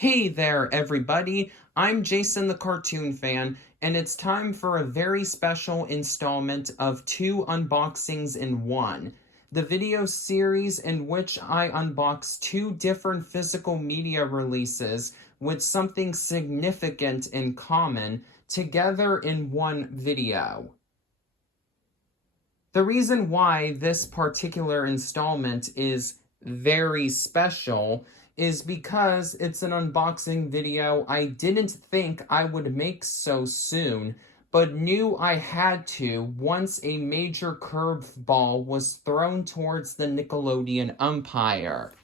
Hey there, everybody. I'm Jason the Cartoon Fan, and it's time for a very special installment of two unboxings in one. The video series in which I unbox two different physical media releases with something significant in common together in one video. The reason why this particular installment is very special is because it's an unboxing video I didn't think I would make so soon, but knew I had to once a major curveball was thrown towards the Nickelodeon umpire.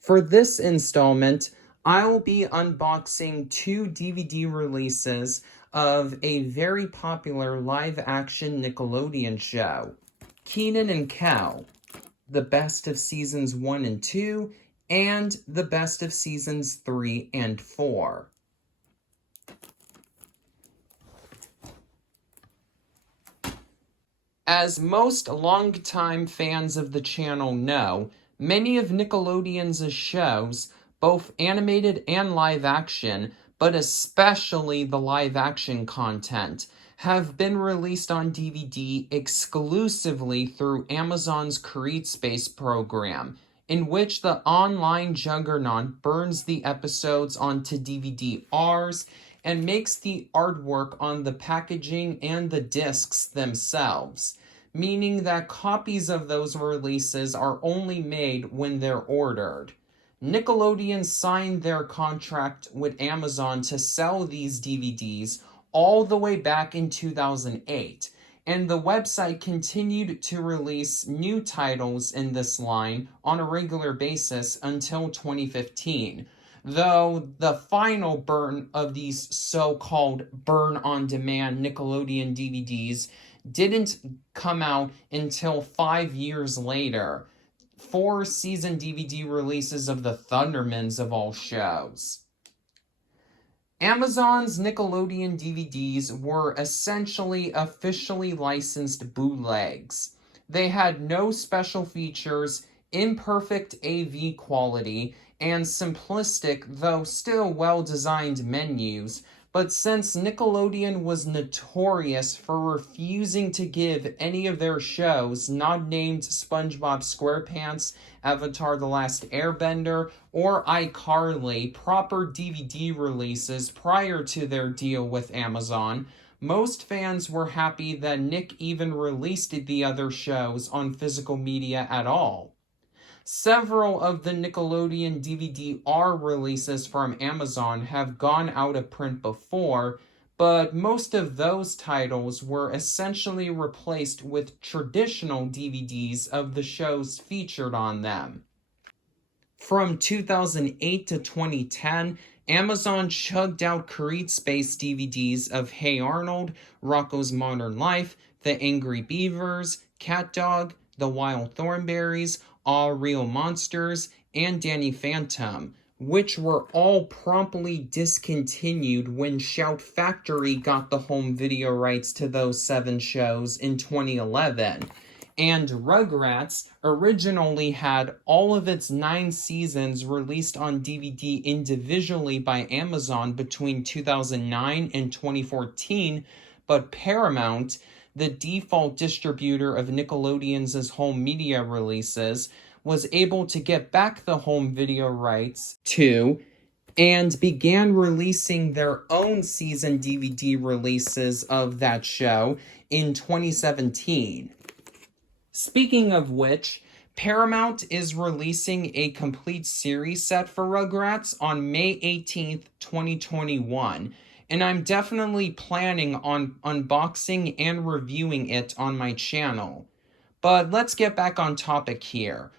For this installment, I'll be unboxing two DVD releases of a very popular live-action Nickelodeon show, Kenan and Kel, the best of seasons 1 and 2, and the best of seasons 3 and 4. As most longtime fans of the channel know, many of Nickelodeon's shows, both animated and live action, but especially the live action content, have been released on DVD exclusively through Amazon's CreateSpace program, in which the online juggernaut burns the episodes onto DVD-Rs and makes the artwork on the packaging and the discs themselves, meaning that copies of those releases are only made when they're ordered. Nickelodeon signed their contract with Amazon to sell these DVDs all the way back in 2008, and the website continued to release new titles in this line on a regular basis until 2015. Though the final burn of these so-called burn-on-demand Nickelodeon DVDs didn't come out until 5 years later. 4 season DVD releases of the Thundermans of all shows. Amazon's Nickelodeon DVDs were essentially officially licensed bootlegs. They had no special features, imperfect AV quality, and simplistic, though still well-designed menus, but since Nickelodeon was notorious for refusing to give any of their shows, not named SpongeBob SquarePants, Avatar The Last Airbender, or iCarly, proper DVD releases prior to their deal with Amazon, most fans were happy that Nick even released the other shows on physical media at all. Several of the Nickelodeon DVD-R releases from Amazon have gone out of print before, but most of those titles were essentially replaced with traditional DVDs of the shows featured on them. From 2008 to 2010, Amazon chugged out CreateSpace DVDs of Hey Arnold, Rocko's Modern Life, The Angry Beavers, Cat Dog, The Wild Thornberrys, All Real Monsters, and Danny Phantom, which were all promptly discontinued when Shout Factory got the home video rights to those 7 shows in 2011. And Rugrats originally had all of its 9 seasons released on DVD individually by Amazon between 2009 and 2014, but Paramount, the default distributor of Nickelodeon's home media releases, was able to get back the home video rights to and began releasing their own season DVD releases of that show in 2017. Speaking of which, Paramount is releasing a complete series set for Rugrats on May 18th, 2021, and I'm definitely planning on unboxing and reviewing it on my channel. But let's get back on topic here.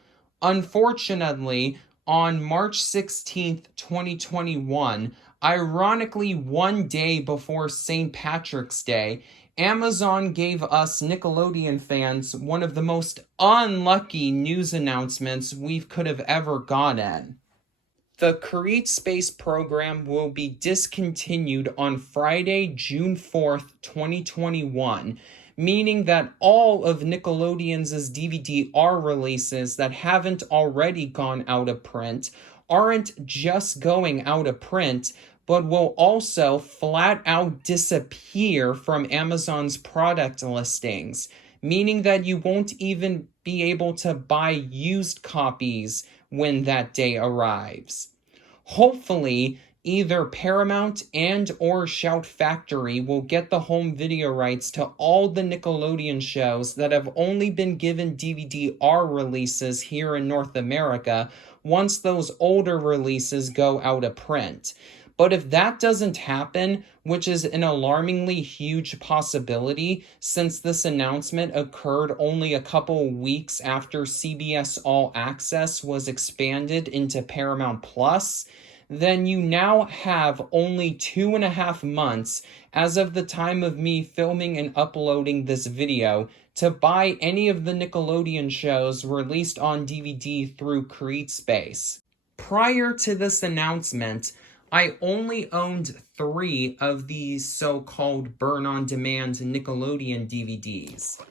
Unfortunately, on March 16th, 2021, ironically one day before St. Patrick's Day, Amazon gave us Nickelodeon fans one of the most unlucky news announcements we could have ever gotten. The CreateSpace program will be discontinued on Friday, June 4th, 2021, meaning that all of Nickelodeon's DVD-R releases that haven't already gone out of print aren't just going out of print, but will also flat out disappear from Amazon's product listings, meaning that you won't even be able to buy used copies when that day arrives. Hopefully, either Paramount and or Shout Factory will get the home video rights to all the Nickelodeon shows that have only been given DVD-R releases here in North America once those older releases go out of print. But if that doesn't happen, which is an alarmingly huge possibility since this announcement occurred only a couple weeks after CBS All Access was expanded into Paramount Plus, then you now have only 2.5 months as of the time of me filming and uploading this video to buy any of the Nickelodeon shows released on DVD through CreateSpace. Prior to this announcement, I only owned 3 of these so-called burn-on-demand Nickelodeon DVDs.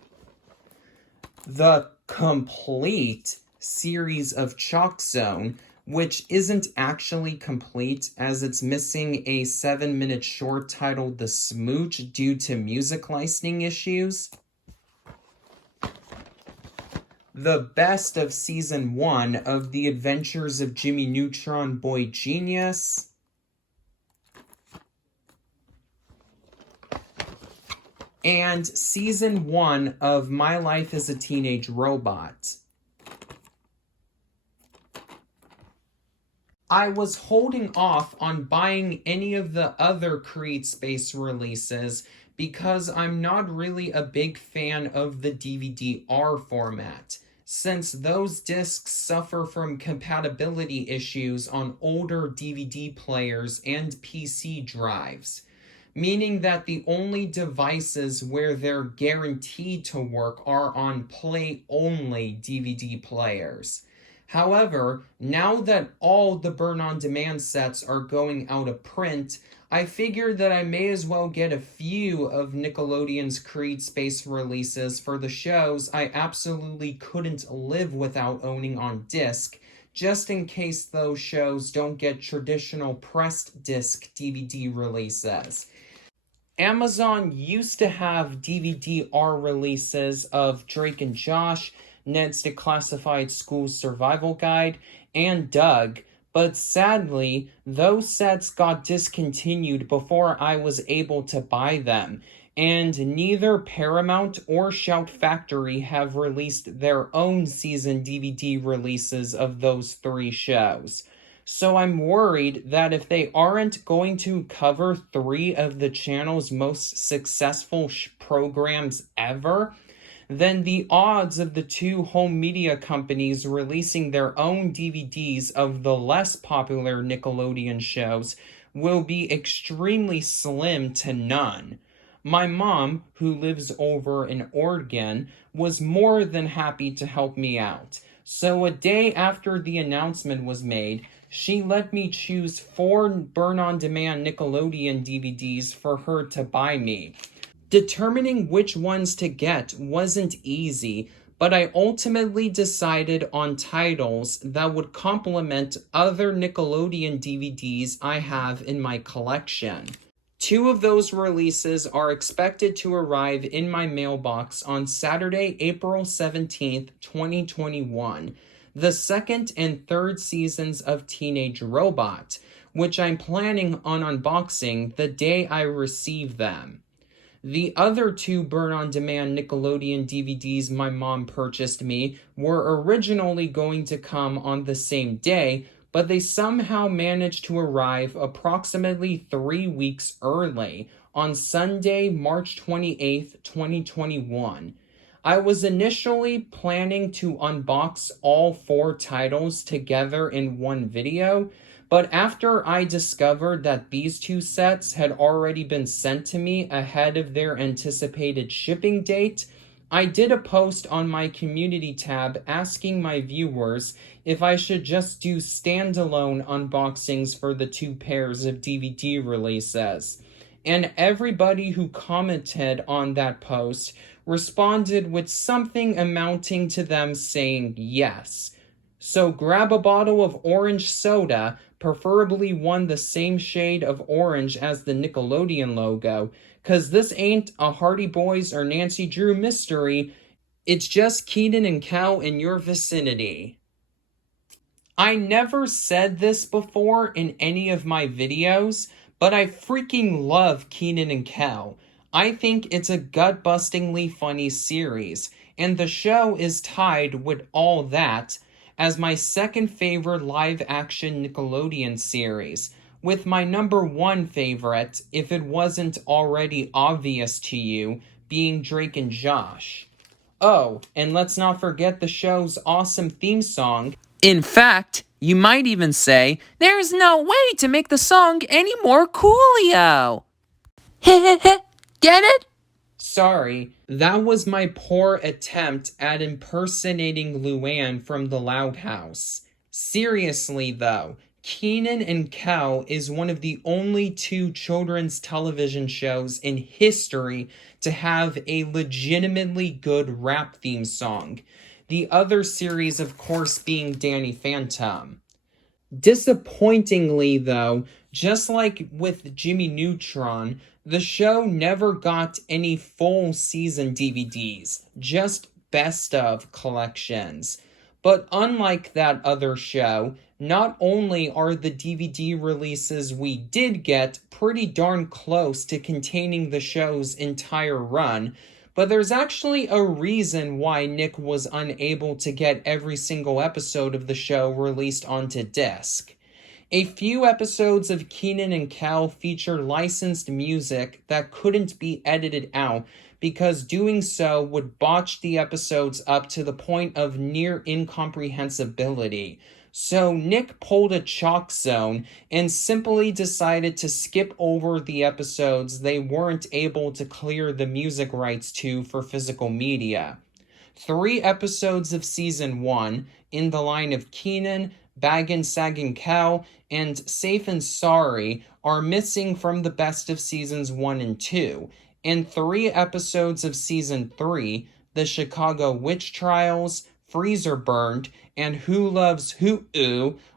The complete series of Chalk Zone, which isn't actually complete as it's missing a 7-minute short titled The Smooch due to music licensing issues. The best of Season 1 of The Adventures of Jimmy Neutron Boy Genius. And Season 1 of My Life as a Teenage Robot. I was holding off on buying any of the other CreateSpace releases because I'm not really a big fan of the DVD-R format, since those discs suffer from compatibility issues on older DVD players and PC drives, meaning that the only devices where they're guaranteed to work are on play-only DVD players. However, now that all the burn-on-demand sets are going out of print, I figured that I may as well get a few of Nickelodeon's CreateSpace releases for the shows I absolutely couldn't live without owning on disc, just in case those shows don't get traditional pressed disc DVD releases. Amazon used to have DVD-R releases of Drake and Josh, Ned's Declassified School Survival Guide, and Doug, but sadly, those sets got discontinued before I was able to buy them, and neither Paramount or Shout Factory have released their own season DVD releases of those 3 shows. So I'm worried that if they aren't going to cover 3 of the channel's most successful programs ever, then the odds of the 2 home media companies releasing their own DVDs of the less popular Nickelodeon shows will be extremely slim to none. My mom, who lives over in Oregon, was more than happy to help me out. So a day after the announcement was made, she let me choose 4 burn-on-demand Nickelodeon DVDs for her to buy me. Determining which ones to get wasn't easy, but I ultimately decided on titles that would complement other Nickelodeon DVDs I have in my collection. 2 of those releases are expected to arrive in my mailbox on Saturday, April 17th, 2021. The second and third seasons of Teenage Robot, which I'm planning on unboxing the day I receive them. The other 2 burn-on-demand Nickelodeon DVDs my mom purchased me were originally going to come on the same day, but they somehow managed to arrive approximately 3 weeks early, on Sunday, March 28th, 2021. I was initially planning to unbox all 4 titles together in one video, but after I discovered that these 2 sets had already been sent to me ahead of their anticipated shipping date, I did a post on my community tab asking my viewers if I should just do standalone unboxings for the 2 pairs of DVD releases. And everybody who commented on that post responded with something amounting to them saying yes. So grab a bottle of orange soda, preferably one the same shade of orange as the Nickelodeon logo, 'cause this ain't a Hardy Boys or Nancy Drew mystery, it's just Kenan and Kel in your vicinity. I never said this before in any of my videos, but I freaking love Kenan and Kel. I think it's a gut-bustingly funny series, and the show is tied with all that as my second favorite live-action Nickelodeon series, with my number one favorite, if it wasn't already obvious to you, being Drake and Josh. Oh, and let's not forget the show's awesome theme song. In fact, you might even say, there's no way to make the song any more coolio. Get it? Sorry, that was my poor attempt at impersonating Luann from The Loud House. Seriously though, Kenan and Kel is one of the only two children's television shows in history to have a legitimately good rap theme song. The other series, of course, being Danny Phantom. Disappointingly, though, just like with Jimmy Neutron, the show never got any full season DVDs, just best of collections. But unlike that other show, not only are the DVD releases we did get pretty darn close to containing the show's entire run, but there's actually a reason why Nick was unable to get every single episode of the show released onto disc. A few episodes of Kenan and Kel feature licensed music that couldn't be edited out because doing so would botch the episodes up to the point of near incomprehensibility. So Nick pulled a chalk zone and simply decided to skip over the episodes they weren't able to clear the music rights to for physical media. 3 episodes of season 1, In the Line of Kenan, Baggin' Saggin' Kel, and Safe and Sorry, are missing from the best of seasons 1 and 2, and 3 episodes of season 3, The Chicago Witch Trials, Freezer Burned, and Who Loves Who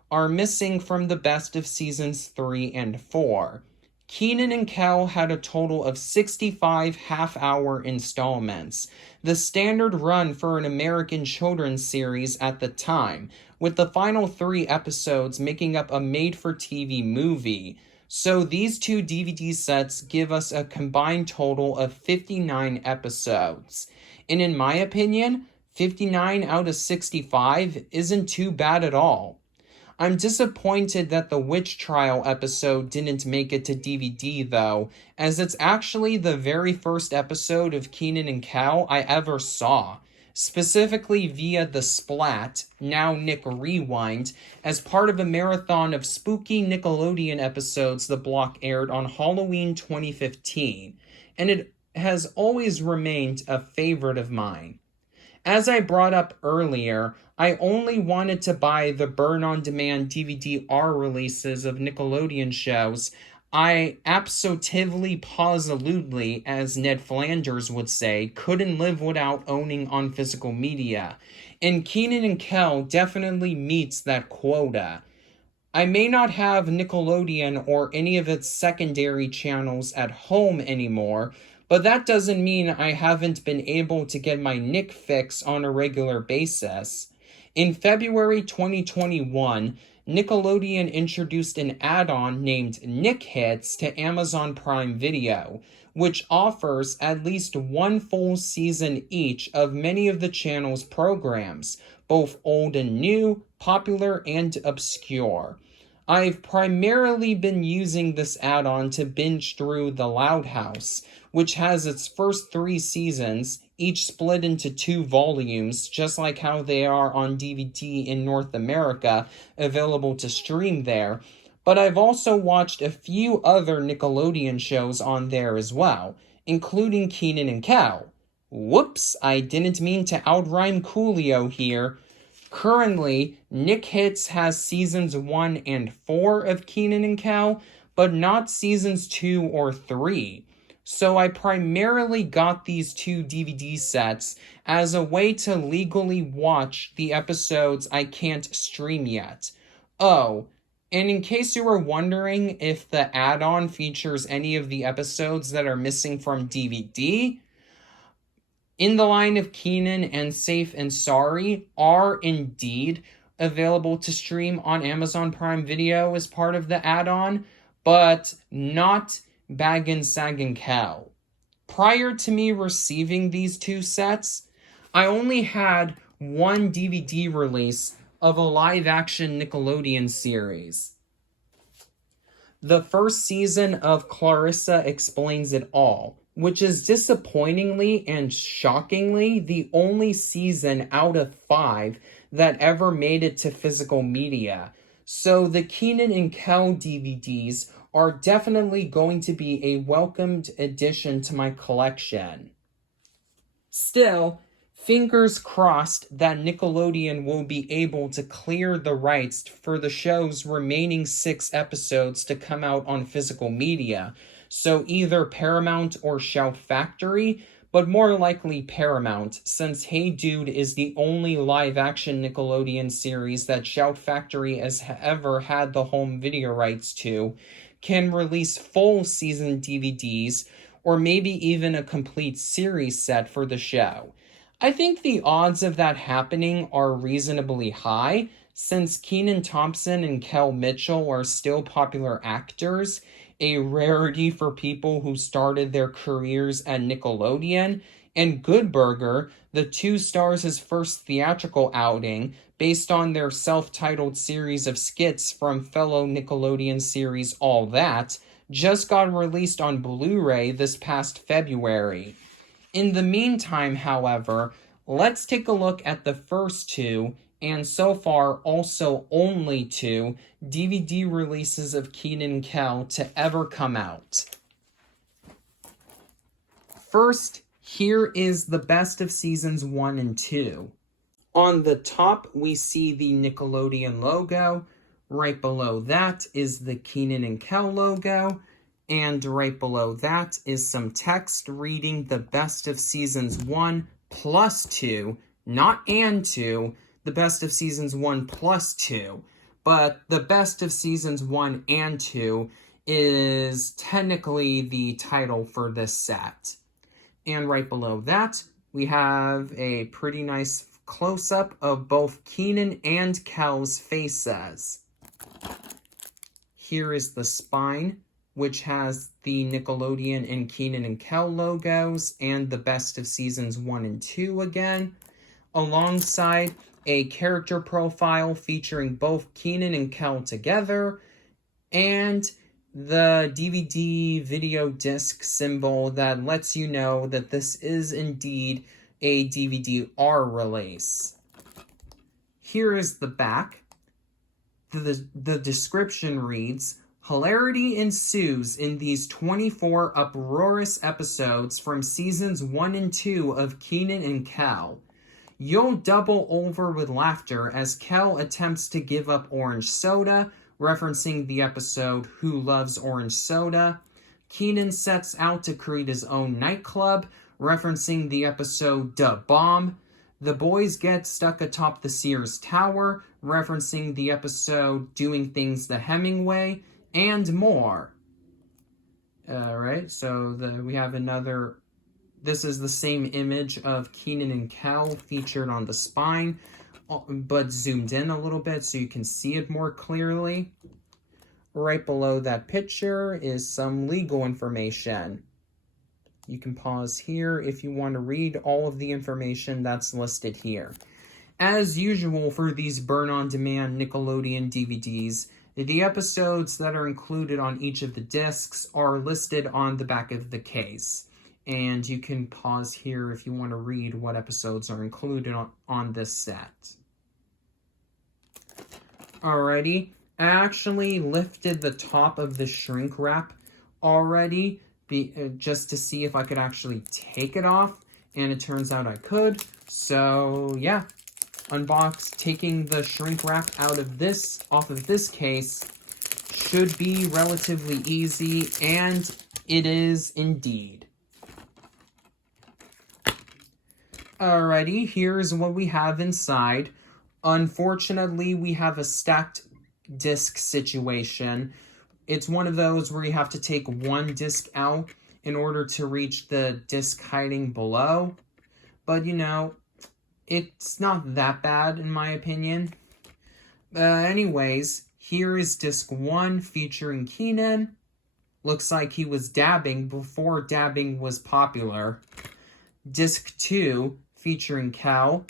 are missing from the best of seasons 3 and 4. Kenan and Kel had a total of 65 half-hour installments, the standard run for an American children's series at the time, with the final 3 episodes making up a made-for-TV movie. So these 2 DVD sets give us a combined total of 59 episodes. And in my opinion, 59 out of 65 isn't too bad at all. I'm disappointed that the witch trial episode didn't make it to DVD though, as it's actually the very first episode of Kenan and Kel I ever saw, specifically via the Splat, now Nick Rewind, as part of a marathon of spooky Nickelodeon episodes the block aired on Halloween 2015, and it has always remained a favorite of mine. As I brought up earlier, I only wanted to buy the burn-on-demand DVD-R releases of Nickelodeon shows. I absolutely, as Ned Flanders would say, couldn't live without owning on physical media. And Kenan and Kel definitely meets that quota. I may not have Nickelodeon or any of its secondary channels at home anymore, but that doesn't mean I haven't been able to get my Nick fix on a regular basis. In February 2021, Nickelodeon introduced an add-on named Nick Hits to Amazon Prime Video, which offers at least 1 full season each of many of the channel's programs, both old and new, popular and obscure. I've primarily been using this add-on to binge through The Loud House, which has its first 3 seasons, each split into 2 volumes, just like how they are on DVD in North America, available to stream there. But I've also watched a few other Nickelodeon shows on there as well, including Kenan and Kel. Whoops, I didn't mean to outrhyme Coolio here. Currently, Nick Hits has seasons 1 and 4 of Kenan and Kel, but not seasons 2 or 3. So I primarily got these two DVD sets as a way to legally watch the episodes I can't stream yet. Oh, and in case you were wondering if the add-on features any of the episodes that are missing from DVD, In the Line of Kenan and Safe and Sorry are indeed available to stream on Amazon Prime Video as part of the add-on, but not Baggin' Saggin' Cow. Prior to me receiving these two sets, I only had one DVD release of a live-action Nickelodeon series. The first season of Clarissa Explains It All, which is disappointingly and shockingly the only season out of 5 that ever made it to physical media. So the Kenan and Kel DVDs are definitely going to be a welcomed addition to my collection. Still, fingers crossed that Nickelodeon will be able to clear the rights for the show's remaining 6 episodes to come out on physical media, so either Paramount or Shout Factory, but more likely Paramount, since Hey Dude is the only live-action Nickelodeon series that Shout Factory has ever had the home video rights to, can release full season DVDs, or maybe even a complete series set for the show. I think the odds of that happening are reasonably high, since Kenan Thompson and Kel Mitchell are still popular actors, a rarity for people who started their careers at Nickelodeon, and Good Burger, the two stars' first theatrical outing, based on their self-titled series of skits from fellow Nickelodeon series All That, just got released on Blu-ray this past February. In the meantime, however, let's take a look at the first two, and so far also only 2, DVD releases of Kenan and Kel to ever come out. First, here is the best of seasons 1 and 2. On the top, we see the Nickelodeon logo. Right below that is the Kenan and Kel logo. And right below that is some text reading the best of seasons 1 plus 2, not and 2, the best of seasons 1 plus 2. But the best of seasons 1 and 2 is technically the title for this set. And right below that, we have a pretty nice close-up of both Kenan and Kel's faces. Here is the spine, which has the Nickelodeon and Kenan and Kel logos and the best of seasons 1 and 2 again, alongside a character profile featuring both Kenan and Kel together, and the DVD video disc symbol that lets you know that this is indeed a DVD-R release. Here is the back. The description reads, "Hilarity ensues in these 24 uproarious episodes from seasons 1 and 2 of Kenan and Kel. You'll double over with laughter as Kel attempts to give up orange soda, referencing the episode Who Loves Orange Soda. Kenan sets out to create his own nightclub, referencing the episode Da Bomb. The boys get stuck atop the Sears Tower, referencing the episode Doing Things the Hemingway, and more." Alright, so we have another. This is the same image of Kenan and Kel featured on the spine, but zoomed in a little bit so you can see it more clearly. Right below that picture is some legal information. You can pause here if you want to read all of the information that's listed here. As usual for these burn-on-demand Nickelodeon DVDs, the episodes that are included on each of the discs are listed on the back of the case. And you can pause here if you want to read what episodes are included on this set. Alrighty, I actually lifted the top of the shrink wrap already, just to see if I could actually take it off, and it turns out I could. So yeah, taking the shrink wrap off of this case should be relatively easy, and It is indeed. Alrighty, here's what we have inside. Unfortunately, we have a stacked disc situation. It's one of those where you have to take one disc out in order to reach the disc hiding below. But, it's not that bad in my opinion. Anyways, here is disc 1 featuring Kenan. Looks like he was dabbing before dabbing was popular. Disc 2 featuring Cal.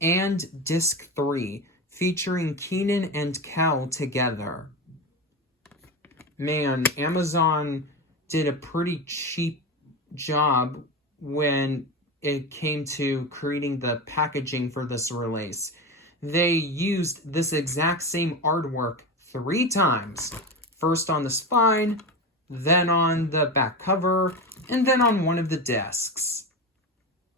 And disc 3 featuring Kenan and Cal together. Man, Amazon did a pretty cheap job when it came to creating the packaging for this release. They used this exact same artwork 3 times. First on the spine, then on the back cover, and then on one of the discs.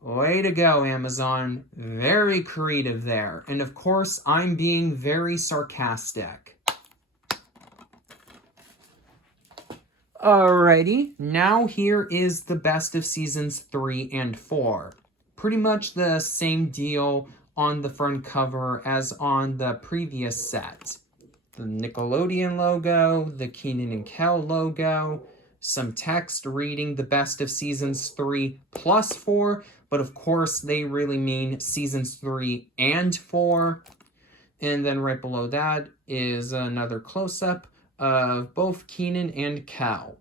Way to go, Amazon. Very creative there. And of course, I'm being very sarcastic. Alrighty, now here is the best of seasons 3 and 4. Pretty much the same deal on the front cover as on the previous set. The Nickelodeon logo, the Kenan and Kel logo, some text reading the best of seasons 3 plus 4, but of course they really mean seasons 3 and 4. And then right below that is another close-up of both Kenan and Kel.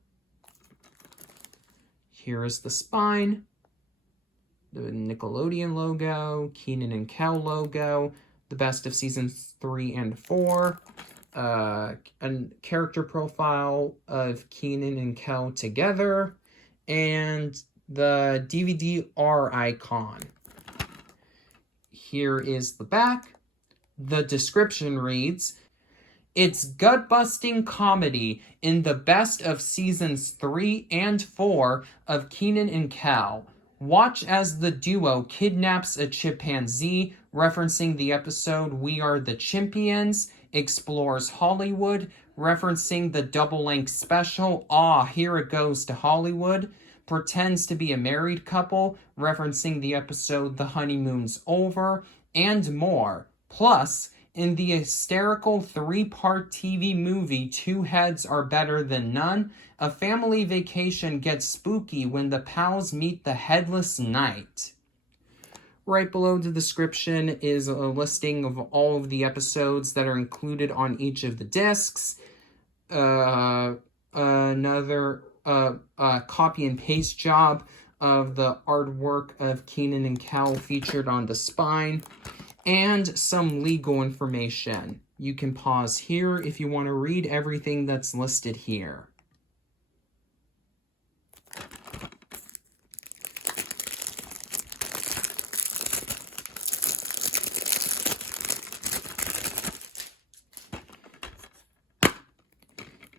Here is the spine, the Nickelodeon logo, Kenan and Kel logo, the best of seasons 3 and 4, a character profile of Kenan and Kel together, and the DVD-R icon. Here is the back. The description reads, "It's gut-busting comedy in the best of seasons 3 and 4 of Kenan and Kel. Watch as the duo kidnaps a chimpanzee," referencing the episode We Are the Chimpians, explores Hollywood, referencing the double-length special Aw, Here It Goes to Hollywood, pretends to be a married couple, referencing the episode The Honeymoon's Over, and more. Plus, in the hysterical 3-part TV movie Two Heads Are Better Than None, a family vacation gets spooky when the pals meet the Headless Knight. Right below the description is a listing of all of the episodes that are included on each of the discs. Another copy and paste job of the artwork of Kenan and Kel featured on the spine, and some legal information. You can pause here if you want to read everything that's listed here.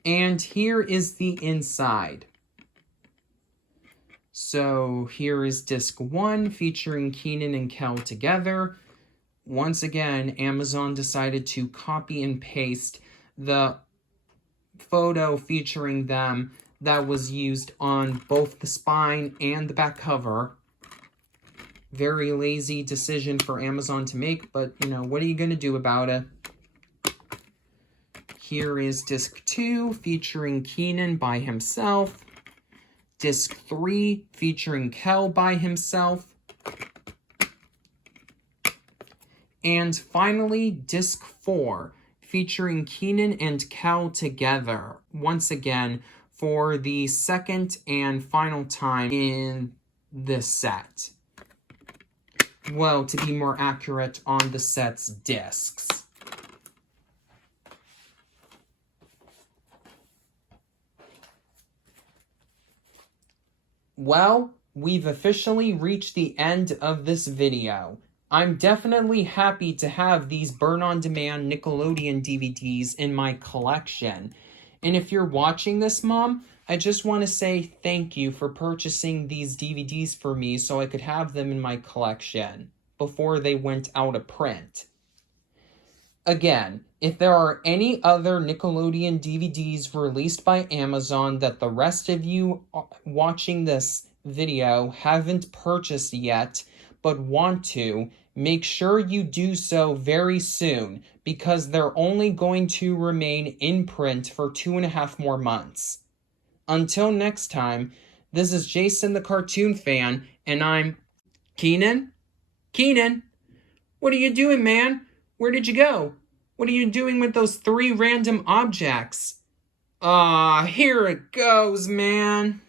And here is the inside. So here is disc 1 featuring Kenan and Kel together. Once again, Amazon decided to copy and paste the photo featuring them that was used on both the spine and the back cover. Very lazy decision for Amazon to make, but, what are you going to do about it? Here is disc 2 featuring Kenan by himself. Disc 3 featuring Kel by himself. And finally, disc 4, featuring Kenan and Kel together, once again, for the second and final time in this set. Well, to be more accurate, on the set's discs. Well, we've officially reached the end of this video. I'm definitely happy to have these burn-on-demand Nickelodeon DVDs in my collection. And if you're watching this, Mom, I just want to say thank you for purchasing these DVDs for me so I could have them in my collection before they went out of print. Again, If there are any other Nickelodeon DVDs released by Amazon that the rest of you watching this video haven't purchased yet but want to, make sure you do so very soon because they're only going to remain in print for 2.5 more months. Until next time, this is Jason the Cartoon Fan, and I'm Kenan? Kenan? What are you doing, man? Where did you go? What are you doing with those 3 random objects? Here it goes, man.